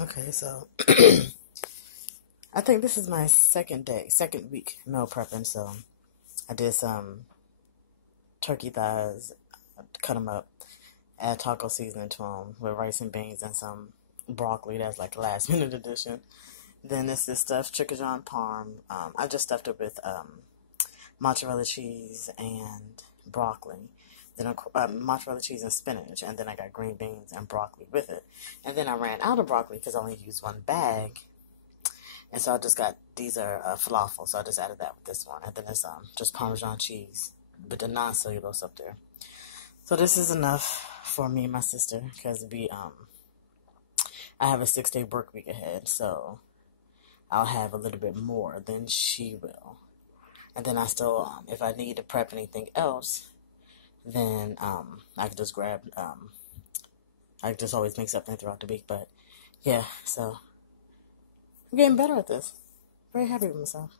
Okay, so I think this is my second week meal prepping. So I did some turkey thighs, cut them up, add taco seasoning to them with rice and beans and some broccoli. That's like last minute addition. Then this is stuffed tricojon parm. I just stuffed it with mozzarella cheese and broccoli. Then mozzarella cheese and spinach, and then I got green beans and broccoli with it. And then I ran out of broccoli because I only used one bag, and so I just got, these are falafel, so I just added that with this one. And then it's just Parmesan cheese with the non-cellulose up there. So this is enough for me and my sister because I have a 6-day work week ahead, so I'll have a little bit more than she will. And then I still, if I need to prep anything else, then I could just grab, I could just always make something throughout the week. But yeah, so I'm getting better at this. Very happy with myself.